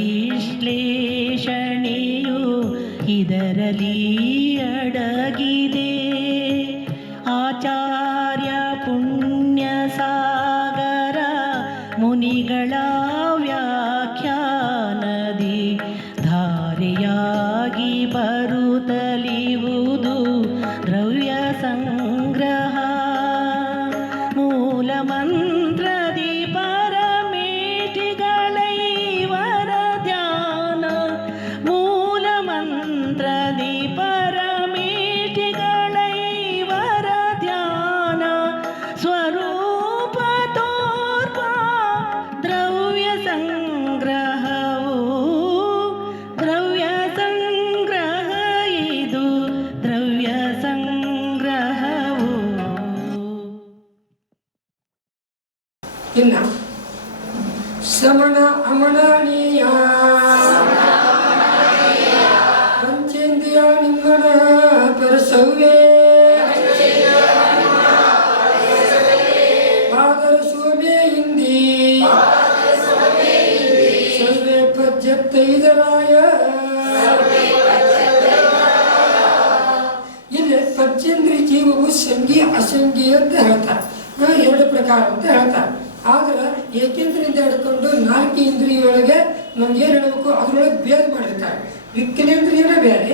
ವಿಶ್ಲೇಷಣೆಯು ಇದರಲ್ಲಿ ಅಡಗಿದೆ. ಅಸಂಧಿ ಅಸಂಗಿ ಅಂತ ಹೇಳ್ತಾರೆ. ಎರಡು ಪ್ರಕಾರ ಅಂತ ಹೇಳ್ತಾರೆ. ಆದ್ರೆ ಏಕೇಂದ್ರಿಂದ ಹಿಡ್ಕೊಂಡು ನಾಲ್ಕು ಇಂದ್ರಿಯೊಳಗೆ ನಮ್ಗೆ ಏನು ಹೇಳಬೇಕು? ಅದ್ರೊಳಗೆ ಭೇದ ಮಾಡಿರ್ತಾರೆ. ವಿಕ್ಕಿನೇಂದ್ರಿಯನ ಬೇರೆ,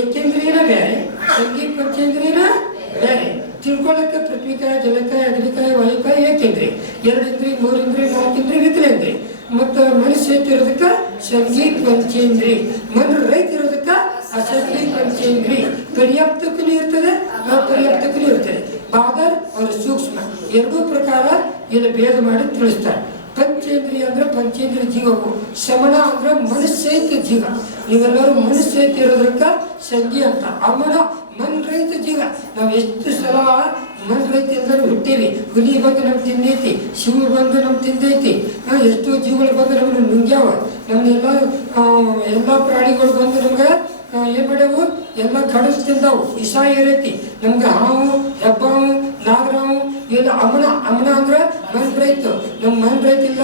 ಏಕೇಂದ್ರಿಯನ ಬೇರೆ ಸಂಗಿ ಪಂಚೇಂದ್ರಿಯನ ಬೇರೆ. ತಿಳ್ಕೊಳ್ಳಕ್ಕೆ ಪೃಥ್ವಿಕಾಯ ಜಲಕಾಯ ಅಗ್ನಿಕಾಯ ವಾಯುಕಾಯ ಏಕೇಂದ್ರಿ ಎರಡು ಇಂದ್ರಿ ಮೂರು ಇಂದ್ರಿ ನಾಲ್ಕು ಇಂದ್ರಿ ವಿಕಲೇಂದ್ರಿ ಮತ್ತು ಮನುಷ್ಯ ಇರೋದಕ್ಕೆ ಸಂಗೀತ ಪಂಚೇಂದ್ರಿ ಮನು ರೈತ ಇರೋದಕ್ಕ ಅಸಂಗಿ ಪಂಚೇಂದ್ರಿ ಪರ್ಯಾಪ್ತಕ್ಕೂ ಇರ್ತದೆ, ಅಪರ್ಯಾಪ್ತಕ್ಕೂ ಇರ್ತದೆ. ಬಾದರ್ ಅವರ ಸೂಕ್ಷ್ಮ. ಎರಡೂ ಪ್ರಕಾರ ಇಲ್ಲಿ ಭೇದ ಮಾಡಿ ತಿಳಿಸ್ತಾರೆ. ಪಂಚೇಂದ್ರಿಯ ಅಂದ್ರೆ ಪಂಚೇಂದ್ರಿಯ ಜೀವವು. ಶಮನ ಅಂದ್ರೆ ಮನಸ್ಸೈತ ಜೀವ. ನೀವೆಲ್ಲರೂ ಮನಸ್ಸೈತ ಇರೋದ್ರಕ್ಕ ಸಂಧಿ ಅಂತ. ಅಮನ ಮನ್ ರೈತ ಜೀವ. ನಾವು ಎಷ್ಟು ಸಲ ಮನ್ ರಹಿತ ಎಲ್ಲರೂ ಹುಟ್ಟೀವಿ. ಹುಲಿ ಬಂದು ನಮ್ಗೆ ತಿಂದೈತಿ, ಶಿವ ಬಂದು ನಮ್ಗೆ ತಿಂದೈತಿ ಎಷ್ಟು ಜೀವಗಳು ಬಂದು ನಮ್ಮನ್ನು ನುಂಗ್ಯಾವ. ನಮ್ಗೆಲ್ಲ ಎಲ್ಲ ಪ್ರಾಣಿಗಳು ಬಂದು ನಮ್ಗೆ ಆ, ಬಿಡವು ಎಲ್ಲ ಕಡಸ್ ತಿಂದಾವು. ವಿಷ ಏರೈತಿ ನಮ್ಗೆ ಹಾವು ಹೆಬ್ಬಾವು ನಾಗರಾವು ಇಲ್ಲ ಅಮನ ಅಮನ ಅಂದ್ರೆ ಮನ್ ರೈತ ನಮ್ಮ ಮನ್ ರೈತ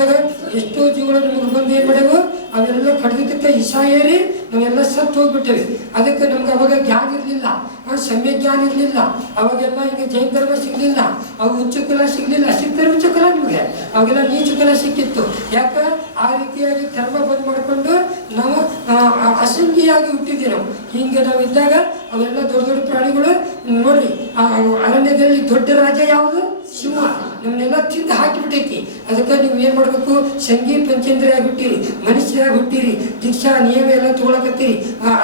ಎಷ್ಟೋ ಜೀವಗಳು ನಮ್ಗೆ ಬಂದು ಏನು ಮಾಡ್ಯಾವು? ಅವೆಲ್ಲ ಕಡಿದಿದ್ದಕ್ಕೆ ಇಷ ಏರಿ ನಾವೆಲ್ಲ ಸತ್ತು ಹೋಗ್ಬಿಟ್ಟೇವೆ. ಅದಕ್ಕೆ ನಮ್ಗೆ ಅವಾಗ ಜ್ಞಾನ ಇರಲಿಲ್ಲ. ಸಮ್ಯ ಜ್ಞಾನ ಇರಲಿಲ್ಲ. ಅವಾಗೆಲ್ಲ ಹಿಂಗೆ ಜೈನ ಧರ್ಮ ಸಿಗ್ಲಿಲ್ಲ. ಅವು ಉಚ್ಚ ಕುಲ ಸಿಗ್ಲಿಲ್ಲ. ಸಿಗ್ತಾರೆ ಹುಚ್ಚು ಕುಲ ನಿಮಗೆ. ಅವಾಗೆಲ್ಲ ನೀಚು ಕುಲ ಸಿಕ್ಕಿತ್ತು. ಯಾಕ? ಆ ರೀತಿಯಾಗಿ ಧರ್ಮ ಬಂದ್ ಮಾಡಿಕೊಂಡು ನಾವು ಅಸಂಖ್ಯಾಗಿ ಹುಟ್ಟಿದ್ದೀವಿ ನಾವು ಹಿಂಗೆ ನಾವು ಇದ್ದಾಗ ಅವೆಲ್ಲ ದೊಡ್ಡ ದೊಡ್ಡ ಪ್ರಾಣಿಗಳು. ನೋಡ್ರಿ ಅರಣ್ಯದಲ್ಲಿ ದೊಡ್ಡ ರಾಜ ಯಾವುದು? ಸಿಂಹ. ನಮ್ಮನ್ನೆಲ್ಲ ತಿಂದು ಹಾಕಿಬಿಟ್ಟೈತಿ. ಅದಕ್ಕೆ ನೀವು ಏನು ಮಾಡಬೇಕು? ಸಂಗೀ ಪಂಚೇಂದ್ರಿಯಾಗಿ ಹುಟ್ಟಿರಿ, ಮನುಷ್ಯರಾಗಿ ಹುಟ್ಟಿರಿ, ದೀಕ್ಷಾ, ನಿಯಮ ಎಲ್ಲ ತಗೊಳಕತ್ತೀರಿ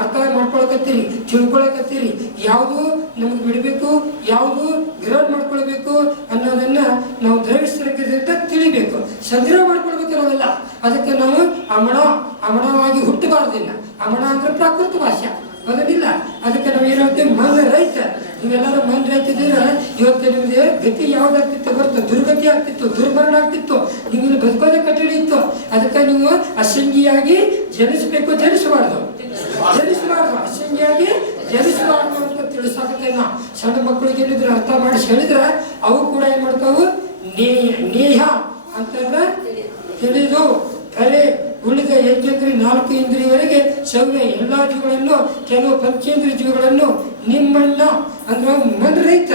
ಅರ್ಥ ಮಾಡ್ಕೊಳಕತ್ತೀರಿ, ತಿಳ್ಕೊಳಕತ್ತೀರಿ. ಯಾವುದು ನಮ್ಗೆ ಬಿಡಬೇಕು, ಯಾವುದು ವಿರೋಧ ಮಾಡ್ಕೊಳ್ಬೇಕು ಅನ್ನೋದನ್ನ ನಾವು ಸಂಗೀತದಿಂದ ತಿಳಿಬೇಕು. ಸದೃಢ ಮಾಡ್ಕೊಳ್ಬೇಕು ನಾವೆಲ್ಲ. ಅದಕ್ಕೆ ನಾವು ಅಮಣ, ಅಮಣವಾಗಿ ಹುಟ್ಟಬಾರ್ದಿಲ್ಲ. ಅಮಣ ಅಂದ್ರೆ ಪ್ರಾಕೃತ ಭಾಷೆ. ಹೌದಿಲ್ಲ ಅದಕ್ಕೆ ನಾವು ಏನಾಗುತ್ತೆ ಮನ ರೈತ ನೀವೆಲ್ಲರೂ ಮನ ರೈತ ಇವತ್ತು ನಿಮಗೆ ಗತಿ ಯಾವ್ದಾಗ್ತಿತ್ತು ಗೊತ್ತು? ದುರ್ಗತಿ ಆಗ್ತಿತ್ತು, ದುರ್ಮರಣ ಆಗ್ತಿತ್ತು. ನಿಮಗೆ ಬದುಕೋದೇ ಕಠಿಣ ಇತ್ತು. ಅದಕ್ಕೆ ನೀವು ಅಸಂಗಿಯಾಗಿ ಜನಿಸಬೇಕು ಜನಿಸಬಾರ್ದು. ಜನಿಸಬಾರ್ದು. ಅಸಂಗಿಯಾಗಿ ಜನಿಸಬಾರ್ದು ಅಂತ ತಿಳಿಸಾಕತ್ತೆ ನಾ ಸಣ್ಣ ಮಕ್ಕಳಿಗೆ ಏನಿದ್ರು ಅರ್ಥ ಮಾಡಿಸಿ ಹೇಳಿದ್ರೆ ಅವು ಕೂಡ ಏನ್ ಮಾಡ್ತಾವು? ನೇಹ ಅಂತಂದ್ರೆ ತಿಳಿದು ಕಲೆ ಉಳಿದ ಏಕೇಂದ್ರಿ ನಾಲ್ಕು ಇಂದ್ರಿಯವರೆಗೆ ಸೌಮ್ಯ ಎಲ್ಲಾ ಜೀವಗಳನ್ನು ಕೆಲವು ಪಂಚೇಂದ್ರಿಯ ಜೀವಗಳನ್ನು ನಿಮ್ಮಣ್ಣ ಅಂದ್ರೆ ಮನ ರೈತ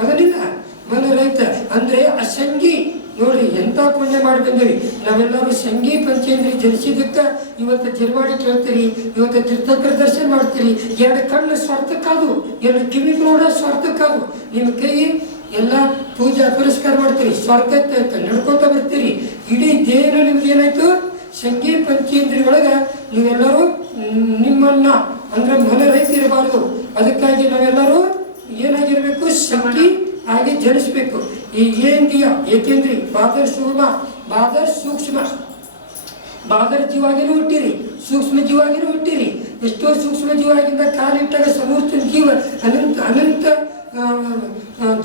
ಅದನ್ನಿಲ್ಲ. ಮನ ರೈತ ಅಂದ್ರೆ ಅಸಂಗಿ ನೋಡಿ, ಎಂತ ಪುಣ್ಯ ಮಾಡಿ ಬಂದಿರಿ ನಾವೆಲ್ಲರೂ ಸಂಗೀ ಪಂಚೇಂದ್ರಿ ಜನಿಸಿದ್ದಕ್ಕೆ ಇವತ್ತು ಜಿರ್ವಾಡಿ ಕೇಳ್ತೀರಿ, ಇವತ್ತು ತೀರ್ಥಕ್ರ ದರ್ಶನ ಮಾಡ್ತೀರಿ. ಎರಡು ಕಣ್ಣು ಸ್ವಾರ್ಥಕ್ಕಾದು ಎರಡು ಕಿವಿ ನೋಡೋ ಸ್ವಾರ್ಥಕ್ಕಾದು ನಿಮ್ಮ ಕೈ ಎಲ್ಲ ಪೂಜಾ ಪುರಸ್ಕಾರ ಮಾಡ್ತೀರಿ ಸ್ವಾರ್ಥಕ್ಕೆ ನಡ್ಕೋತಾ ಬರ್ತೀರಿ. ಇಡೀ ದೇಹ ನಿಮ್ಗೆ ಏನಾಯ್ತು ಸಂಗೀತ ಪಂಚೇಂದ್ರಿಯೊಳಗೆ ನೀವೆಲ್ಲರೂ ನಿಮ್ಮನ್ನು ಅಂದ್ರೆ ಮನ ರೈತಿರಬಾರ್ದು ಅದಕ್ಕಾಗಿ ನಾವೆಲ್ಲರೂ ಏನಾಗಿರ್ಬೇಕು ಸಂಗಿ ಆಗಿ ಜನಿಸ್ಬೇಕು. ಈ ಏಂದ್ರಿಯ ಏಕೆಂದ್ರಿ ಬಾದರ್ ಸೂಕ್ಷ್ಮ ಬಾದರ್ ಸೂಕ್ಷ್ಮ. ಬಾದರ್ ಜೀವಾಗಿನೂ ಹುಟ್ಟಿರಿ, ಸೂಕ್ಷ್ಮ ಜೀವಾಗಿನೂ ಹುಟ್ಟಿರಿ. ಎಷ್ಟೋ ಸೂಕ್ಷ್ಮ ಜೀವಾಗಿಂದ ಕಾಲಿಟ್ಟಾಗ ಸಮೂರ್ತ ಜೀವ ಅನಂತ ಅನಂತ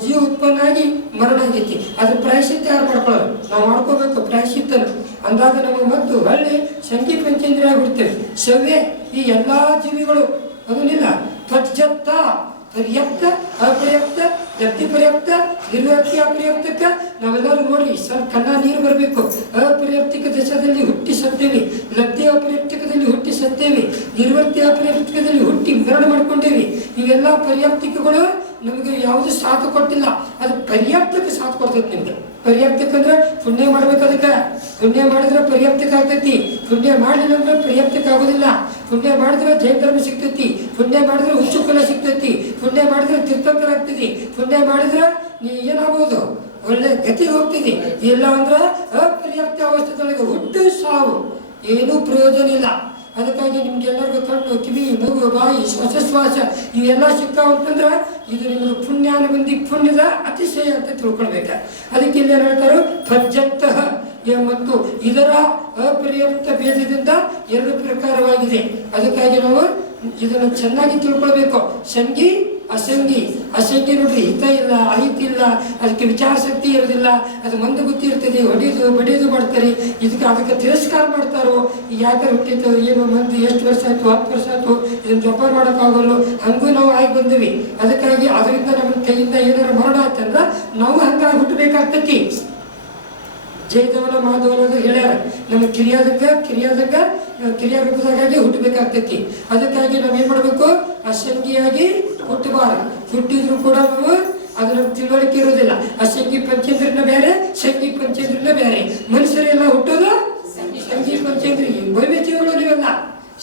ಜೀವ ಉತ್ಪನ್ನ ಆಗಿ ಮರಣ ಆಗೈತಿ. ಅದ್ರ ಪ್ರಾಯಶ್ಚಿತ್ತ ಯಾರು ಮಾಡ್ಕೊಳ್ಳೋದು ನಾವು ಮಾಡ್ಕೋಬೇಕು ಪ್ರಾಯಶ್ಚಿತ್ತನ. ಅಂದಾಗ ನಮಗೆ ಮತ್ತು ಅಲ್ಲಿ ಸಂಖ್ಯೆ ಪಂಚೇಂದ್ರಿಯ ಬಿಡ್ತೇವೆ ಸವ್ಯ ಈ ಎಲ್ಲಾ ಜೀವಿಗಳು. ಅದನ್ನಿಲ್ಲ ತ್ವಜ್ಜತ್ತ ಪರ್ಯಾಪ್ತ, ಅಪರ್ಯಾಪ್ತ, ವ್ಯಕ್ತಿ ಪರ್ಯಾಪ್ತ, ನಿರ್ವ್ಯಕ್ತಿ, ಅಪರ್ಯಾಪ್ತಕ್ಕ ನಾವೆಲ್ಲರೂ ನೋಡಿ ಸರ್ ಕಣ್ಣ ನೀರು ಬರಬೇಕು. ಅಪರ್ಯಾಪ್ತಿಕ ದಶದಲ್ಲಿ ಹುಟ್ಟಿ ಸತ್ತೇವೆ. ಲಬ್ಧಿ ಅಪರ್ಯಾಪ್ತಿಕದಲ್ಲಿ ಹುಟ್ಟಿ ಸತ್ತೇವೆ. ನಿರ್ವರ್ತಿ ಅಪರ್ಯಾಪ್ತಿಕದಲ್ಲಿ ಹುಟ್ಟಿ ಮರಣ ಮಾಡ್ಕೊಂಡೇವಿ. ಇವೆಲ್ಲ ಪರ್ಯಾಪ್ತಿಕಗಳು ನಮಗೆ ಯಾವುದು ಸಾಥ್ ಕೊಟ್ಟಿಲ್ಲ, ಅದು ಪರ್ಯಾಪ್ತಕ್ಕೆ ಸಾಥ್ ಕೊಡ್ತೈತಿ ನಿಮ್ಗೆ. ಪರ್ಯಾಪ್ತಕ್ಕೆ ಅಂದ್ರೆ ಪುಣ್ಯ ಮಾಡ್ಬೇಕು ಅದಕ್ಕೆ. ಪುಣ್ಯ ಮಾಡಿದ್ರೆ ಪರ್ಯಾಪ್ತಕ್ಕೆ ಆಗ್ತೈತಿ. ಪುಣ್ಯ ಮಾಡಲಿಲ್ಲ ಅಂದ್ರೆ ಪರ್ಯಾಪ್ತಕ್ಕೆ ಆಗೋದಿಲ್ಲ. ಪುಣ್ಯ ಮಾಡಿದ್ರೆ ಜೈನ ಸಿಗ್ತೈತಿ. ಪುಣ್ಯ ಮಾಡಿದ್ರೆ ಹುಚ್ಚು ಕುಲ ಸಿಗ್ತೈತಿ. ಪುಣ್ಯ ಮಾಡಿದ್ರೆ ತೀರ್ಥಂಕರ ಆಗ್ತೈತಿ. ಪುಣ್ಯ ಮಾಡಿದ್ರೆ ನೀ ಏನಾಗ್ಬೋದು ಒಳ್ಳೆ ಗತಿ ಹೋಗ್ತಿದಿ ಇಲ್ಲ ಅಂದ್ರೆ ಅಪರ್ಯಾಪ್ತ ಅವಸ್ಥೆದೊಳಗೆ ಹುಟ್ಟು ಸಾವು. ಏನೂ ಪ್ರಯೋಜನ ಇಲ್ಲ. ಅದಕ್ಕಾಗಿ ನಿಮ್ಗೆಲ್ಲರಿಗೂ ಕಣ್ಣು ಕಿವಿ, ಮೂಗು, ಬಾಯಿ ಶ್ವಾಸಶ್ವಾಸ ಇವೆಲ್ಲ ಸಿಕ್ಕಾವ ಅಂತಂದ್ರೆ ಇದು ನಿಮ್ಗೆ ಪುಣ್ಯಾನುಬಂಧಿ, ಪುಣ್ಯದ ಅತಿಶಯ ಅಂತ ತಿಳ್ಕೊಳ್ಬೇಕು. ಅದಕ್ಕೆ ಇಲ್ಲಿ ಏನು ಹೇಳ್ತಾರೆ ಮತ್ತು ಇದರ ಅಪರ್ಯಾಪ್ತ ಭೇದದಿಂದ ಎರಡು ಪ್ರಕಾರವಾಗಿದೆ. ಅದಕ್ಕಾಗಿ ನಾವು ಇದನ್ನು ಚೆನ್ನಾಗಿ ತಿಳ್ಕೊಳ್ಬೇಕು. ಸಂಗಿ ಅಸಂಗಿ ಅಸಂಗಿ ನೋಡ್ರಿ, ಹಿತ ಇಲ್ಲ, ಅಹಿತ ಇಲ್ಲ, ಅದಕ್ಕೆ ವಿಚಾರ ಶಕ್ತಿ ಇರೋದಿಲ್ಲ, ಅದು ಮಂದ ಇರ್ತದೆ ಹೊಡೆಯೋದು ಬಡಿಯೋದು ಮಾಡ್ತಾರೆ, ಇದಕ್ಕೆ ಅದಕ್ಕೆ ತಿರಸ್ಕಾರ ಮಾಡ್ತಾರೋ ಯಾಕೆ ಹುಟ್ಟಿತ್ತು ಏನು ಮಂದಿ, ಎಷ್ಟು ವರ್ಷ ಆಯ್ತು, ಹತ್ತು ವರ್ಷ ಆಯ್ತು, ಇದನ್ನ ವ್ಯಾಪಾರ ಮಾಡೋಕ್ಕಾಗಲ್ಲ, ಹಂಗೂ ನಾವು ಆಗಿ ಬಂದಿವಿ. ಅದಕ್ಕಾಗಿ ಅದರಿಂದ ನಮ್ಮ ಕೈಯಿಂದ ಏನಾರು ಮರಣ ಆಯ್ತಂದ್ರೆ ನಾವು ಹಂಗಾಗಿ ಹುಟ್ಟಬೇಕಾಗ್ತತಿ. ಜಯದೇವನ ಮಾಧವನ ಹೇಳ್ಯಾರ. ನಮ್ಮ ಕಿರಿಯಾದಕ್ಕ ಕಿರಿಯಾದಕ್ಕ ಕಿರಿಯ ರೂಪದಾಗಿ ಹುಟ್ಟಬೇಕಾಗ್ತೈತಿ. ಅದಕ್ಕಾಗಿ ನಾವು ಮಾಡಬೇಕು? ಮಾಡ್ಬೇಕು ಅಸಂಗಿಯಾಗಿ ಹುಟ್ಟಬಾರದು ಹುಟ್ಟಿದ್ರು ಕೂಡ ನಾವು ಅದರ ತಿಳುವಳಿಕೆ ಆ ಶಂಖಿ ಪಂಚೇಂದ್ರನ ಬೇರೆ ಸಂಗಿ ಪಂಚೇಂದ್ರನ ಬೇರೆ. ಮನುಷ್ಯರೆಲ್ಲ ಹುಟ್ಟೋದು? ಸಂಗಿ ಪಂಚೇಂದ್ರಿಗೆ ಜೀವಗಳು ನೀವೆಲ್ಲ.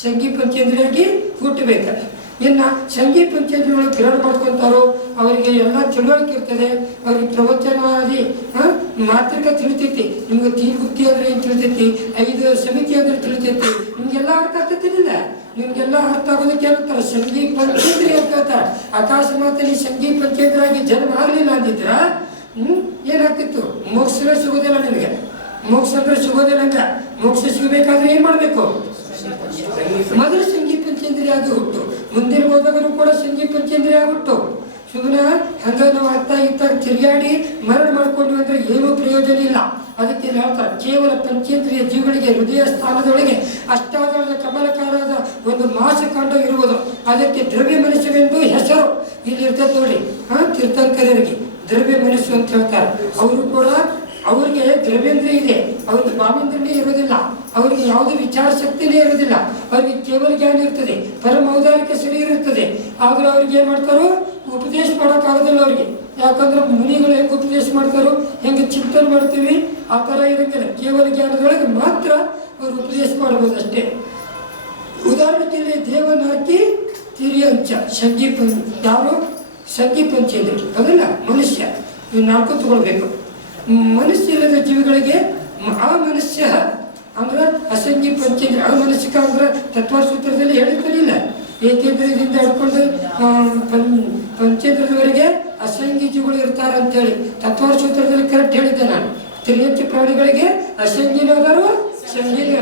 ಸಂಗಿ ಪಂಚೇಂದ್ರಿಯಾಗಿ ಹುಟ್ಟಬೇಕು. ಇನ್ನ ಸಂಗೀತ ಪಂಚಾಯತ್ಗಳು ಕಿರಣ್ ಮಾಡ್ಕೊಂತಾರೋ ಅವರಿಗೆ ಎಲ್ಲ ತಿಳುವಳಿಕೆ ಇರ್ತದೆ. ಅವ್ರಿಗೆ ಪ್ರವಚನವಾಗಿ ಮಾತೃಕ ತಿಳಿತೈತಿ. ನಿಮ್ಗೆ ತೀನ್ ಗುತ್ತಿ ಅಂದ್ರೆ ಏನು ತಿಳಿತೈತಿ? ಐದು ಸಮಿತಿ ಆದ್ರೆ ತಿಳಿತೈತಿ? ನಿಮ್ಗೆಲ್ಲ ಅರ್ಥ ಆಗ್ತೈತಿಲ್ಲ ನಿಮ್ಗೆಲ್ಲ ಅರ್ಥ ಆಗೋದಕ್ಕೆ ಹೇಳ್ತಾರೆ ಸಂಗೀತ ಪಂಚೇಂದ್ರಿ ಅಂತ ಹೇಳ್ತಾರೆ. ಆಕಾಶ ಮಾತಲ್ಲಿ ಸಂಗೀತ ಪಂಚೇಂದ್ರಾಗಿ ಜನ್ಮ ಆಗಲಿಲ್ಲ ಅಂದಿದ್ರ ಹ್ಞೂ ಏನಾಗ್ತಿತ್ತು? ಮೋಕ್ಷವೇ ಸಿಗೋದಿಲ್ಲ ನಿಮಗೆ. ಮೋಕ್ಷ ಅಂದ್ರೆ ಸಿಗೋದಿಲ್ಲ ಅಂತ ಮೋಕ್ಷ ಸಿಗಬೇಕಾದ್ರೆ ಏನು ಮಾಡಬೇಕು? ಮೊದಲು ಸಂಗೀತ ಪಂಚೇಂದ್ರಿಯಾಗಿ ಹುಟ್ಟು. ಮುಂದಿನ ಹೋದಾಗನು ಕೂಡ ಸಂಜೆ ಪಂಚಂದ್ರೆ ಆಗ್ಬಿಟ್ಟು ಸುಮ್ಮನೆ ಹಂಗ ನಾವು ಅರ್ಥ ಇತ್ತ ತಿರುಗಾಡಿ ಮರಣ ಮಾಡ್ಕೊಂಡ್ವಿ ಅಂದ್ರೆ ಏನೂ ಪ್ರಯೋಜನ ಇಲ್ಲ. ಅದಕ್ಕೆ ಹೇಳ್ತಾರೆ, ಕೇವಲ ಪಂಚೇಂದ್ರಿಯ ಜೀವಗಳಿಗೆ ಹೃದಯ ಸ್ಥಾನದೊಳಗೆ ಅಷ್ಟಾದ ಕಮಲಕಾರದ ಒಂದು ಮಾಸಕಾಂಡ ಇರುವುದು. ಅದಕ್ಕೆ ದ್ರವ್ಯ ಮನುಷ್ಯವೆಂದು ಹೆಸರು. ಇಲ್ಲಿ ಇರ್ತದೆ ನೋಡಿ, ಹಾ, ತೀರ್ಥಂಕರರಿಗೆ ದ್ರವ್ಯ ಮನಸ್ಸು ಅಂತ ಹೇಳ್ತಾರೆ. ಅವರು ಕೂಡ ಅವ್ರಿಗೆ ದ್ರವ್ಯೇಂದ್ರ ಇದೆ. ಅವ್ರಿಗೆ ಭಾವೇಂದ್ರನೇ ಇರೋದಿಲ್ಲ ಅವರಿಗೆ ಯಾವುದೇ ವಿಚಾರ ಶಕ್ತಿನೇ ಇರೋದಿಲ್ಲ ಅವ್ರಿಗೆ ಕೇವಲ ಜ್ಞಾನ ಇರ್ತದೆ, ಪರಮ ಔದಾರಿಕ ಸಿಡಿ ಇರ್ತದೆ ಆದರೂ ಅವ್ರಿಗೆ ಏನು ಮಾಡ್ತಾರೋ? ಉಪದೇಶ ಮಾಡೋಕ್ಕಾಗೋದಿಲ್ಲ ಅವ್ರಿಗೆ. ಯಾಕಂದ್ರೆ ಮುನಿಗಳು ಹೆಂಗೆ ಉಪದೇಶ ಮಾಡ್ತಾರೋ, ಹೆಂಗೆ ಚಿಂತನೆ ಮಾಡ್ತೀವಿ, ಆ ಥರ ಇರಂಗಿಲ್ಲ. ಕೇವಲ ಜ್ಞಾನದೊಳಗೆ ಮಾತ್ರ ಅವ್ರು ಉಪದೇಶ ಮಾಡ್ಬೋದು ಅಷ್ಟೇ. ಉದಾಹರಣೆಗೆ ದೇವನ ಹಾಕಿ ತಿರಿಯಂಚ ಸಂಗಿ ಪಂಚ. ಯಾರು? ಸಂಗಿ ಪಂಚ ಇದ್ರು ಅದಲ್ಲ, ಮನುಷ್ಯ. ಇವು ನಾಲ್ಕು ತಗೊಳ್ಬೇಕು. ಮನುಷ್ಯ ಇಲ್ಲದ ಜೀವಿಗಳಿಗೆ ಆ ಮನುಷ್ಯ ಅಂದ್ರೆ ಅಸಂಗಿ ಪಂಚೇಂದ್ರ ಮನಸ್ಸಿಕ ಅಂದ್ರೆ ತತ್ವ ಸೂತ್ರದಲ್ಲಿ ಹೇಳುತ್ತಿರಲಿಲ್ಲ ಏಕೇಂದ್ರದಿಂದ ಹಿಡ್ಕೊಂಡು ಪಂಚೇಂದ್ರದವರೆಗೆ ಅಸಂಗಿಜಿಗಳು ಇರ್ತಾರೆ ಅಂತೇಳಿ ತತ್ವ ಸೂತ್ರದಲ್ಲಿ ಕರೆಕ್ಟ್ ಹೇಳಿದ್ದೆ ನಾನು. ತ್ರಿಯಂಚ ಪ್ರಾಣಿಗಳಿಗೆ ಅಸಂಗಿನವರು ಸಂಗೀನವರು ಸಂಗೀನ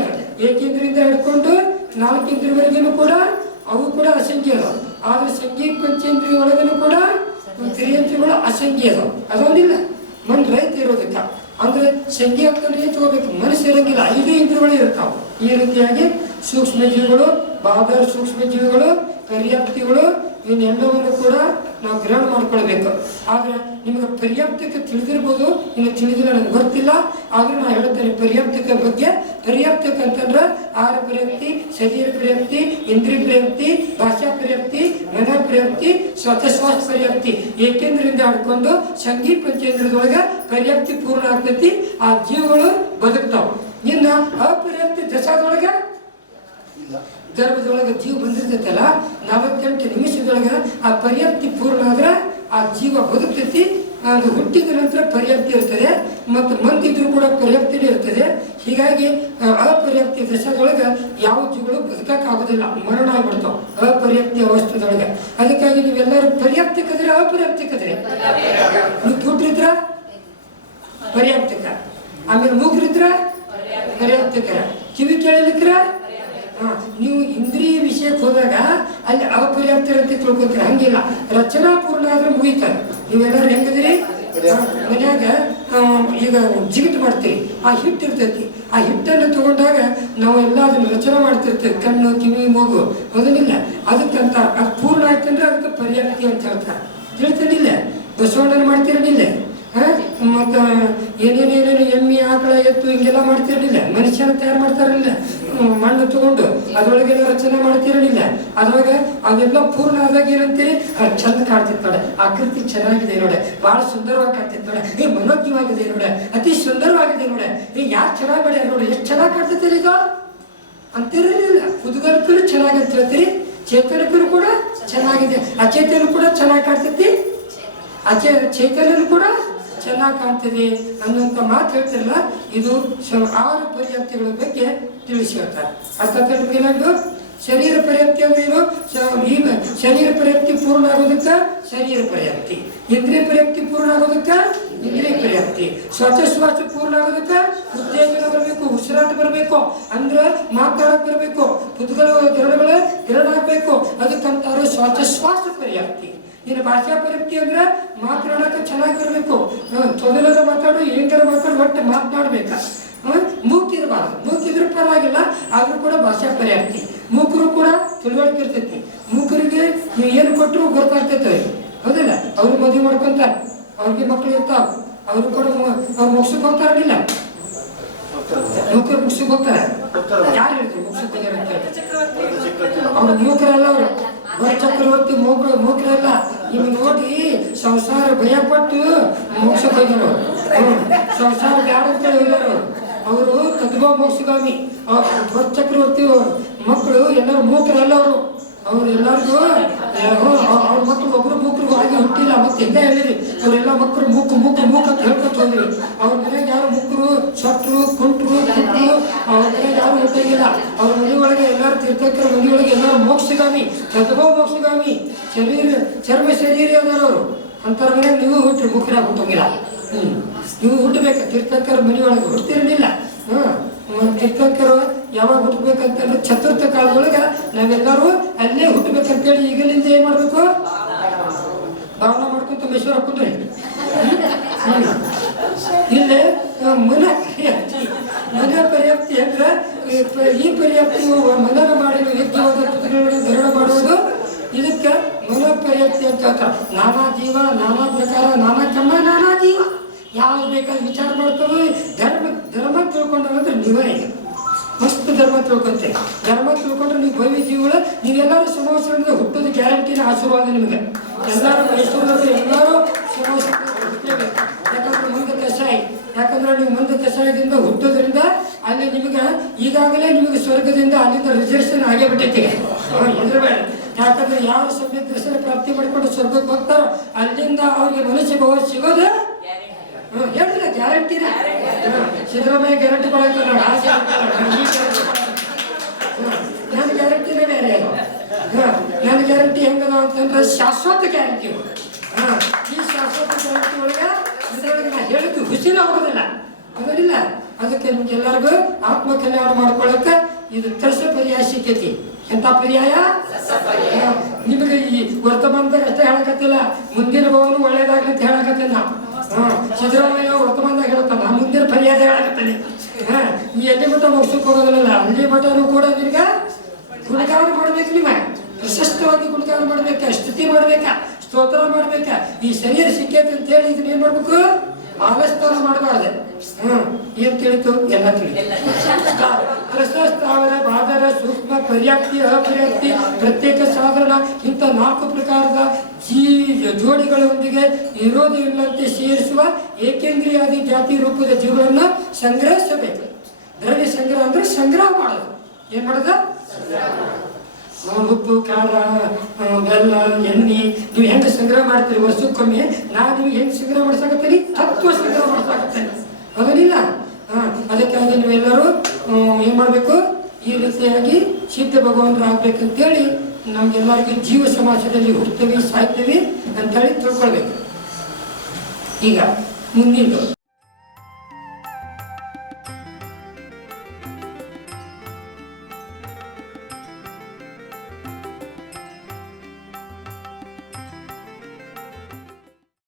ಏಕೇಂದ್ರದಿಂದ ಹಿಡ್ಕೊಂಡು ನಾಲ್ಕೇಂದ್ರವರೆಗೂ ಕೂಡ ಅವು ಕೂಡ ಅಸಂಖ್ಯ ಅದಾವ. ಆದ್ರೆ ಸಂಗೀತ ಪಂಚೇಂದ್ರಿಯ ಒಳಗೂ ಕೂಡ ತ್ರಿಯಂತ್ರಗಳು ಅಸಂಖ್ಯ ಅದಾವ. ಮನ್ ರೈತ ಇರೋದಕ್ಕ. ಅಂದ್ರೆ ಸಂಖ್ಯೆ ಏನ್ ತಗೋಬೇಕು ಮನಸ್ಸು ಇರೋಂಗಿಲ್ಲ. ಐದು ಇಂದ್ರಿಯಗಳು ಇರ್ತಾವೆ. ಈ ರೀತಿಯಾಗಿ ಸೂಕ್ಷ್ಮ ಜೀವಿಗಳು ಬಾದರ್ ಸೂಕ್ಷ್ಮ ಜೀವಿಗಳು ಕರಿಯಾಪ್ತಿಗಳು ಇವನ್ನೆಲ್ಲವನ್ನು ಕೂಡ ನಾವು ಗ್ರಹಣ ಮಾಡ್ಕೊಳ್ಬೇಕು. ಆದ್ರೆ ನಿಮಗೆ ಪರ್ಯಾಪ್ತಕ್ಕೆ ತಿಳಿದಿರ್ಬೋದು ಇನ್ನು ತಿಳಿದಿಲ್ಲ ನನಗೆ ಗೊತ್ತಿಲ್ಲ. ಆದ್ರೂ ನಾನು ಹೇಳ್ತೇನೆ ಪರ್ಯಾಪ್ತಕ ಬಗ್ಗೆ ಪರ್ಯಾಪ್ತಕ ಅಂತಂದ್ರೆ ಆಹಾರ ಪರ್ಯಾಪ್ತಿ, ಶರೀರ ಪರ್ಯಾಪ್ತಿ, ಇಂದ್ರಿಯ ಪರ್ಯಾಪ್ತಿ, ಭಾಷಾ ಪರ್ಯಾಪ್ತಿ, ಮನ ಪರ್ಯಾಪ್ತಿ ಸ್ವತಃಶ್ವಾಸ ಪರ್ಯಾಪ್ತಿ. ಏಕೇಂದ್ರದಿಂದ ಆಡ್ಕೊಂಡು ಸಂಗೀತ ಪಂಚೇಂದ್ರದೊಳಗೆ ಪರ್ಯಾಪ್ತಿ ಪೂರ್ಣ ಆಗ್ತೈತಿ. ಆ ಜೀವಗಳು ಬದುಕ್ತಾವ. ಇನ್ನ ಅಪರ್ಯಾಪ್ತಿ ದಶಾದೊಳಗೆ ಗರ್ಭದೊಳಗೆ ಜೀವ ಬಂದಿರ್ತೈತಲ್ಲ ನಲವತ್ತೆಂಟು ನಿಮಿಷದೊಳಗೆ ಆ ಪರ್ಯಾಪ್ತಿ ಪೂರ್ಣ ಆದ್ರೆ ಆ ಜೀವ ಬದುಕ್ತೈತಿ. ಅದು ಹುಟ್ಟಿದ ನಂತರ ಪರ್ಯಾಪ್ತಿ ಇರ್ತದೆ ಮತ್ತು ಮಂತಿದ್ರು ಕೂಡ ಪರ್ಯಾಪ್ತಿ ಇರ್ತದೆ. ಹೀಗಾಗಿ ಅಪರ್ಯಾಪ್ತಿ ದಶದೊಳಗೆ ಯಾವ ಜೀವಗಳು ಬದುಕಕ್ಕಾಗೋದಿಲ್ಲ ಮರಣ ಆಗ್ಬಿಡ್ತಾವೆ ಅಪರ್ಯಾಪ್ತಿ ಅವಸ್ಥೆದೊಳಗೆ. ಅದಕ್ಕಾಗಿ ನೀವೆಲ್ಲರೂ ಪರ್ಯಾಪ್ತಿಕದ್ರೆ ಅಪರ್ಯಾಪ್ತಿಕದ್ರೆ? ನೀವು ದುಡ್ಡಿದ್ರ ಪರ್ಯಾಪ್ತಿಕ. ಆಮೇಲೆ ಮೂಗ್ರಿದ್ರ? ಪರ್ಯಾಪ್ತಿಕರ. ಕಿವಿ ಕೇಳಲಿಕ್ರ? ಹಾ, ನೀವು ಇಂದ್ರಿಯ ವಿಷಯಕ್ಕೆ ಹೋದಾಗ ಅಲ್ಲಿ ಅಪರ್ಯಾಪ್ತರ ಅಂತ ತಿಳ್ಕೊತೀರಿ ಹಂಗಿಲ್ಲ. ರಚನಾ ಪೂರ್ಣ ಆದ್ರೆ ಮುಗಿತಾರೆ ನೀವೆಲ್ಲರೂ ಹೆಂಗದ್ರಿ ಮನ್ಯಾಗ. ಈಗ ಜಿಗಿಟ್ ಮಾಡ್ತೀರಿ. ಆ ಹಿಟ್ಟು ಇರ್ತೈತಿ. ಆ ಹಿಟ್ಟನ್ನು ತಗೊಂಡಾಗ ನಾವು ಎಲ್ಲ ಅದನ್ನ ರಚನೆ ಮಾಡ್ತಿರ್ತೇವೆ. ಕಣ್ಣು ಕಿವಿ ಮೂಗು. ಅದನ್ನಿಲ್ಲ. ಅದಕ್ಕಂತ ಅದು ಪೂರ್ಣ ಆಯ್ತಂದ್ರೆ ಅದಕ್ಕೆ ಪರ್ಯಾಪ್ತಿ ಅಂತ ಹೇಳ್ತಾರೆ ತಿಳ್ತೀನಿಲ್ಲ. ಬಸವಣ್ಣನ ಮಾಡ್ತಿರಲಿಲ್ಲ. ಮತ್ತು ಏನೇನೇನೇನು ಎಮ್ಮಿ ಆಕಳ ಎತ್ತು ಹಿಂಗೆಲ್ಲ ಮಾಡ್ತಿರಲಿಲ್ಲ. ಮನುಷ್ಯನ ತಯಾರು ಮಾಡ್ತಾರಲಿಲ್ಲ. ಮಣ್ಣು ತಗೊಂಡು ಅದ್ರೊಳಗೆಲ್ಲ ರಚನೆ ಮಾಡ್ತಿರಲಿಲ್ಲ. ಅದ್ರೊಳಗೆ ಅವೆಲ್ಲ ಪೂರ್ಣ ಆದಾಗ ಏನಂತೀರಿ ಚಂದ ಕಾಣ್ತಿತ್ತು ನೋಡ. ಆಕೃತಿ ಚೆನ್ನಾಗಿದೆ ನೋಡ. ಬಹಳ ಸುಂದರವಾಗಿ ಕಾಣ್ತಿತ್ತು ನೋಡೆ. ಏ, ಮನೋಜ್ಞವಾಗಿದೆ ನೋಡ. ಅತಿ ಸುಂದರವಾಗಿದೆ ನೋಡ. ಏ, ಯಾರು ಚೆನ್ನಾಗಿ ಬೇಡ ನೋಡಿ. ಎಷ್ಟು ಚೆನ್ನಾಗಿ ಕಾಣ್ತೈತಿ ಈಗ? ಅಂತಿರಲಿಲ್ಲ. ಹುದುಗರ್ಕರು ಚೆನ್ನಾಗಿ ಅಂತ ಹೇಳ್ತೀರಿ? ಚೇತನಕರು ಕೂಡ ಚೆನ್ನಾಗಿದೆ. ಅಚೇತನ ಕೂಡ ಚೆನ್ನಾಗಿ ಕಾಣ್ತೈತಿ ಅಚೇ ಚೈತನ್ಯನು ಕೂಡ ಚೆನ್ನಾಗಿ ಕಾಣ್ತದೆ ಅನ್ನುವಂಥ ಮಾತು ಹೇಳ್ತಿರಲ್ಲ ಇದು ಆರು ಪರ್ಯಾಪ್ತಿಗಳ ಬಗ್ಗೆ ತಿಳಿಸಿ ಹೇಳ್ತಾರೆ ಅರ್ಥ ಏನಾದ್ರು ಶರೀರ ಪರ್ಯಾಪ್ತಿ ಅಂದ್ರೆ ಏನು? ಶರೀರ ಪರ್ಯಾಪ್ತಿ ಪೂರ್ಣ ಆಗೋದಕ್ಕ ಶರೀರ ಪರ್ಯಾಪ್ತಿ ಇಂದ್ರಿಯ ಪರ್ಯಾಪ್ತಿ ಪೂರ್ಣ ಆಗೋದಕ್ಕ ಇಂದ್ರಿಯ ಪರ್ಯಾಪ್ತಿ ಶ್ವಾಸ ಶ್ವಾಸ ಪೂರ್ಣ ಆಗೋದಕ್ಕ ಉತ್ತೇಜನ ಬರಬೇಕು, ಉಸಿರಾಟ ಬರಬೇಕು, ಅಂದ್ರೆ ಮಾತಾಡಕ್ ಬರಬೇಕು ಕುತೂಹಲ ಗಿರಣಗಳ ಗಿರಣ ಆಗ್ಬೇಕು ಅದಕ್ಕಂತಾರು ಸ್ವಚ್ಛ ಶ್ವಾಸ ಪರ್ಯಾಪ್ತಿ ಇನ್ನು ಭಾಷಾ ಪರಿಪ್ತಿ ಅಂದ್ರೆ ಮಾತನಾಡಕ್ಕೆ ಚೆನ್ನಾಗಿ ಬರಬೇಕು ಮಾತಾಡೋ ಮಾತಾಡು ಏಕರ ಮಾತಾಡು ಒಟ್ಟು ಮಾತನಾಡ್ಬೇಕ. ಮೂಕಿರಬಾರ್ದು ಮೂಕಿದ್ರೂ ಪರವಾಗಿಲ್ಲ ಆದ್ರೂ ಕೂಡ ಭಾಷಾ ಪರ್ಯಾಪ್ತಿ ಮೂಕರು ಕೂಡ ತಿಳುವಳಿಕೆ ಇರ್ತೈತಿ. ಮೂಕರಿಗೆ ನೀವು ಏನು ಕೊಟ್ಟರು ಗೊತ್ತಾಗ್ತೈತೆ. ಹೌದಿಲ್ಲ? ಅವ್ರು ಮದುವೆ ಮಾಡ್ಕೊಂತಾರೆ. ಅವ್ರಿಗೆ ಮಕ್ಳು ಇರ್ತಾವ. ಅವರು ಕೂಡ ಮು- ಅವ್ರು ಮುಗ್ಸಕ್ ಹೋಗ್ತಾರಲಿಲ್ಲ ಮೂಕರು ಮುಗ್ಸಕ್ ಹೋಗ್ತಾರೆ? ಯಾರು ಹೇಳ್ತೀವಿ ಮುಗ್ಸಕ್ ಹೋಗ್ಯಾರ ಅಂತ ಹೇಳಿ? ಅವ್ರು ಮೂಕರಲ್ಲ ಅವರು. ಚಕ್ರವರ್ತಿ ಮೋಕ್ರ ಮೂಕರಲ್ಲ ನಿಮ್ಗೆ ನೋಡಿ ಸಂಸಾರ ಭಯಪಟ್ಟು ಮೋಕ್ಷಕ್ಕೆ ಅವ್ರು. ಸಂಸಾರ ಯಾರು ಅಂತ ಹೇಳಿದರು ಅವ್ರು. ಅವರು ಕದ್ಗೋ ಮೋಕ್ಷಗಾಮಿ ಬರ ಚಕ್ರವರ್ತಿ ಮಕ್ಕಳು ಎಲ್ಲರೂ ಮೂಕರಲ್ಲ ಅವರು ಅವ್ರು ಮತ್ತು ಅವ್ರ ಮಕ್ಕಳು ಒಬ್ರು ಮೂಕರು ಆಗಿ ಹುಟ್ಟಿಲ್ಲ, ಮತ್ತೆ ಹಿಂದೆ ಹೇಳಿರಿ ಅವರೆಲ್ಲ ಮಕ್ಕಳು ಮೂಕು ಮೂಕು ಮೂಕ ಅಂತ ಹೇಳ್ಕೊತ ಹೋದ್ರಿ ಅವ್ರ ಮನೆಗೆ ಯಾರು ಮುಕ್ಕರು ಸಟ್ರು ಕುಂಟ್ರು ಕುಂಟ್ರು, ಅವ್ರ ಮನೆಗೆ ಯಾರು ಹುಟ್ಟಿಲ್ಲ ಅವ್ರ ಮನೆ ಒಳಗೆ ಎಲ್ಲರೂ ಮನೆ ಒಳಗೆ ಎಲ್ಲರೂ ಮೋಕ್ಷಗಾಮಿ ಸದ್ಭವ ಮೋಕ್ಷಗಾಮಿ. ಶರೀರ, ಚರ್ಮ ಶರೀರ ಅದಾರವರು ಅಂತರ ಮನೆಗೆ ನೀವು ಹುಟ್ಟ್ರಿ ಮುಖರಾಗ ಹುಟ್ಟಂಗಿಲ್ಲ. ಹ್ಞೂ ನೀವು ಹುಟ್ಟಬೇಕು ಮನೆ ಒಳಗೆ ಹುಡ್ತಿರಲಿಲ್ಲ ತೀರ್ಥಂಕರು ಯಾವಾಗ ಹುಟ್ಟಬೇಕಂತೇಳಿ ಚತುರ್ಥ ಕಾಲದೊಳಗೆ ನಾವೆಲ್ಲರೂ ಅಲ್ಲೇ ಹುಟ್ಟಬೇಕಂತೇಳಿ ಈಗಲಿಂದ ಏನ್ ಮಾಡ್ಬೇಕು? ಭಾವನೆ ಮಾಡ್ಕೊಂತ ಮೇಶ್ವರ ಕುಂದ್ರೆ. ಇಲ್ಲಿ ಮನ ಪರ್ಯಾಪ್ತಿ ಮನ ಪರ್ಯಾಪ್ತಿ ಅಂದ್ರೆ, ಈ ಪ- ಈ ಪರ್ಯಾಪ್ತಿಯು ಮನನ ಮಾಡಿದ ಯೋಗ್ಯವಾದ ಪುಸ್ತಕಗಳನ್ನು ಧರಣ ಮಾಡುವುದು ಇದಕ್ಕೆ ಮನ ಪರ್ಯಾಪ್ತಿ ಅಂತ ಹೇಳ್ತಾರೆ. ನಾನಾ ಜೀವ, ನಾನಾ ಪ್ರಕಾರ, ನಾನಾ ಕಮ್ಮ ನಾನಾ ಜೀವ. ಯಾವ್ದು ಬೇಕಾದ್ರೆ ವಿಚಾರ ಮಾಡ್ತವೆ, ಧರ್ಮ ಧರ್ಮ ತಿಳ್ಕೊಂಡ್ರೆ ನೀವೇ ಈಗ ಮಸ್ತ್ ಧರ್ಮ ತಿಳ್ಕೊಂತೆ ಧರ್ಮ ತಿಳ್ಕೊಂಡ್ರೆ ನೀವು ಭವ್ಯ ಜೀವಗಳು ನೀವೆಲ್ಲರೂ ಸಮವಸ್ತ್ರದಿಂದ ಹುಟ್ಟೋದು ಗ್ಯಾರಂಟಿನ ಆಶೀರ್ವಾದ ನಿಮಗೆ. ಎಲ್ಲರೂ ಮೈಸೂರಿನಲ್ಲಿ ಎಲ್ಲರೂ ಹುಟ್ಟೇಬೇಕು ಯಾಕಂದ್ರೆ ಮುಂದೆ ಕಷಾಯ ಯಾಕಂದ್ರೆ ನೀವು ಮುಂದೆ ಕಷಾಯದಿಂದ ಹುಟ್ಟೋದ್ರಿಂದ ಅಲ್ಲಿ ನಿಮಗೆ ಈಗಾಗಲೇ ನಿಮಗೆ ಸ್ವರ್ಗದಿಂದ ಅಲ್ಲಿಂದ ರಿಸರ್ವೇಷನ್ ಆಗೇ ಬಿಟ್ಟೈತಿ ಹೆದರಬೇಡ. ಯಾಕಂದ್ರೆ ಯಾರು ಸಭ್ಯ ದರ್ಶನ ಪ್ರಾಪ್ತಿ ಮಾಡಿಕೊಂಡು ಸ್ವರ್ಗಕ್ಕೆ ಹೋಗ್ತಾರೋ ಅಲ್ಲಿಂದ ಅವ್ರಿಗೆ ಮನುಷ್ಯ ಭವ ಸಿಗೋದು ಹ್ಮ್, ಗ್ಯಾರಂಟಿನ ಸಿದ್ದರಾಮಯ್ಯ ಗ್ಯಾರಂಟಿ ಕೊಡಕ್ಕೆ ನನ್ನ ಗ್ಯಾರಂಟಿನೇ ಬೇರೆ. ಅದು ನನ್ನ ಗ್ಯಾರಂಟಿ ಹೆಂಗದ ಅಂತಂದ್ರೆ ಶಾಶ್ವತ ಗ್ಯಾರಂಟಿ ಈ ಶಾಶ್ವತ ಗ್ಯಾರಂಟಿ ಒಳಗೆ ಇದ್ರೊಳಗೆ ನಾ ಹೇಳಿದ್ದು ಹುಸಿನ ಆಗೋದಿಲ್ಲ ಅದರಿಲ್ಲ. ಅದಕ್ಕೆ ನಿಮ್ಗೆಲ್ಲರಿಗೂ ಆತ್ಮ ಕಲ್ಯಾಣ ಮಾಡ್ಕೊಳ್ಳೋಕೆ ಇದು ತರ್ಸ ಪರ್ಯಾಯ ಸಿಕ್ಕೈತಿ. ಎಂತ ಪರ್ಯಾಯ? ಹಾ, ನಿಮಗೆ ಈ ವರ್ತಮಾನದಾಗ ಅಷ್ಟೇ ಹೇಳಕತ್ತಿಲ್ಲ. ಮುಂದಿನ ಭವನ ಒಳ್ಳೇದಾಗ್ಲಿ ಅಂತ ಹೇಳಕತ್ತಿಲ್ಲ. ಹಾ ಸಿದ್ದರಾಮಯ್ಯ ವರ್ತಮಾನದಾಗ ಹೇಳ್ತಾನ ಮುಂದಿನ ಪರ್ಯಾಯ ಹೇಳಕತ್ತಾನೆ. ಹಾ, ಈ ಎಲ್ಲಿ ಮಠ ಮುಗಿಸ್ ಹೋಗೋದಿಲ್ಲ ಅಲ್ಲಿ ಮಠನೂ ಕೂಡ ನಿಮ್ಗೆ ಗುಣಗಾನ ಮಾಡ್ಬೇಕು ನಿಮ್ಮ ಪ್ರಶಸ್ತವಾಗಿ ಗುಣಗಾನ ಮಾಡ್ಬೇಕ, ಸ್ತುತಿ ಮಾಡ್ಬೇಕ, ಸ್ತೋತ್ರ ಮಾಡ್ಬೇಕ? ಈ ಶರೀರ ಸಿಕ್ಕೇತಿ ಅಂತ ಹೇಳಿ ಇದನ್ನ ಏನ್ ಮಾಡ್ಬೇಕು? ಆಲಸ್ತಾನ ಮಾಡಬಾರ್ದು. ಹ್ಮ್ ಏನ್ ತಿಳಿತು? ಎಲ್ಲ ತಿಳಿತು. ಸ್ಥಾವರ ಬಾದರ ಸೂಕ್ಷ್ಮ ಪರ್ಯಾಪ್ತಿ ಅಪರ್ಯಾಪ್ತಿ ಪ್ರತ್ಯೇಕ ಸಾಧನ ಇಂಥ ನಾಲ್ಕು ಪ್ರಕಾರದ ಜೀ ಜೋಡಿಗಳೊಂದಿಗೆ ಇರೋದು ಇಲ್ಲಂತೆ ಸೇರಿಸುವ ಏಕೇಂದ್ರಿಯಾದಿ ಜಾತಿ ರೂಪದ ಜೀವಗಳನ್ನು ಸಂಗ್ರಹಿಸಬೇಕು. ದ್ರವ್ಯ ಸಂಗ್ರಹ ಅಂದ್ರೆ ಸಂಗ್ರಹ ಮಾಡೋದು. ಏನ್ ಮಾಡೋದು? ಉಪ್ಪು ಖಾರ ಬೆಲ್ಲ ಎಣ್ಣೆ ನೀವು ಹೆಂಗೆ ಸಂಗ್ರಹ ಮಾಡ್ತೀರಿ ವರ್ಷಕ್ಕೊಮ್ಮೆ? ನಾ ನಿಮ್ಗೆ ಹೆಂಗೆ ಸಂಗ್ರಹ ಮಾಡ್ಸಕತ್ತೀರಿ ತತ್ವ ಸಂಗ್ರಹ ಮಾಡ್ಸಕತ್ತೇನೆ. ಹೌದಿಲ್ಲ ಹಾಂ ಅದಕ್ಕಾಗಿ ನೀವೆಲ್ಲರೂ ಏನು ಮಾಡಬೇಕು? ಈ ರೀತಿಯಾಗಿ ಸಿದ್ಧ ಭಗವಂತರಾಗಬೇಕಂತೇಳಿ ನಮ್ಗೆಲ್ಲರಿಗೂ ಜೀವ ಸಮಾಜದಲ್ಲಿ ಹುಡ್ತೀವಿ ಸಾಯ್ತೀವಿ ಅಂತೇಳಿ ತಿಳ್ಕೊಳ್ಬೇಕು. ಈಗ ಮುಂದಿನ